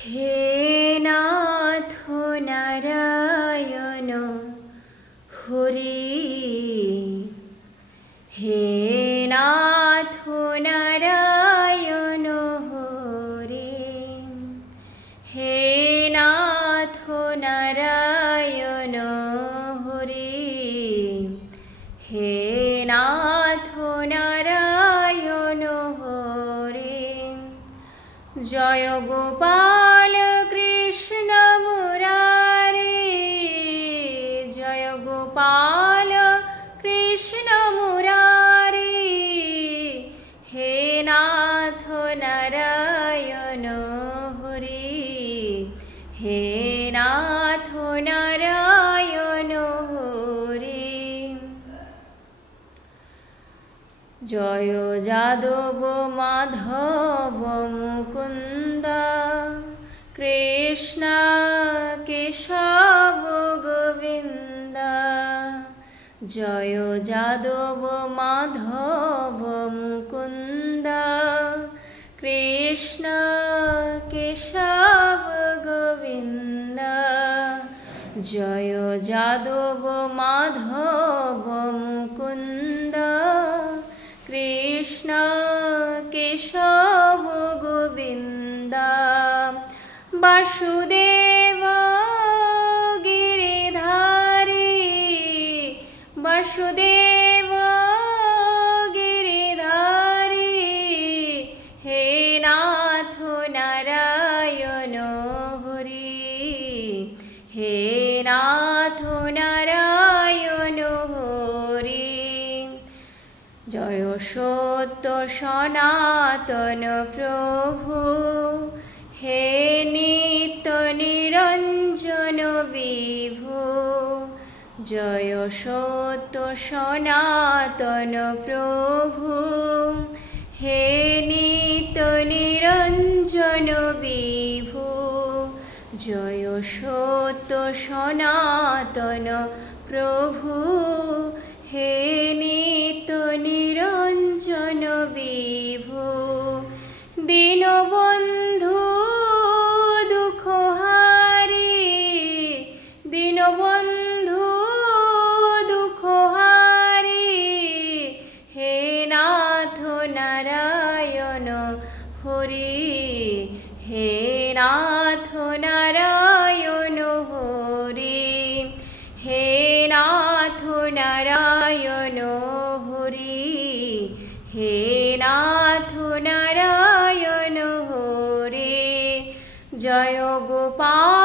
হে নাথ নারায়ণ হরি, হে নাথ নারায়ণ হরি, হে নাথ নারায়ণ হরি, হে নাথ নারায়ণ হরি। জয় গোপাল কৃষ্ণ মুরারি, জয় গোপাল কৃষ্ণ মুরারি, হে নাথ নারায়ণ হরি, হে নাথ নারায়ণ হরি। জয় যাদব মাধব মুকুন্দ কৃষ্ণ কেশব গোবিন্দ, জয় যাদব মাধব মুকুন্দ কৃষ্ণ কেশব গোবিন্দ, জয় যাদব মাধব মুকুন্দ কৃষ্ণ কেশব গোবিন্দ। বাসুদেব গিরিধারী, বাসুদেব গিরিধারী, হে নাথ নারায়ণ হরি, হে নাথ নারায়ণ হরি। জয় সত্য সনাতন প্রভু, হে নিত্য নিরঞ্জন বিভু, জয় সত্য সনাতন প্রভু, হে নিত্য নিরঞ্জন বিভু, জয় সত্য সনাতন প্রভু, হে নিত্য নিরঞ্জন বিভু। দীনবন্ধু দুঃখহারি, দীনবন্ধু দুঃখহারি, হে নাথ নারায়ণ হরি, হে নাথ নারায়ণ হরি, হে নাথ নারায়ণ হরি, হে নাথ নারায়ণ হরি। জয় গোপাল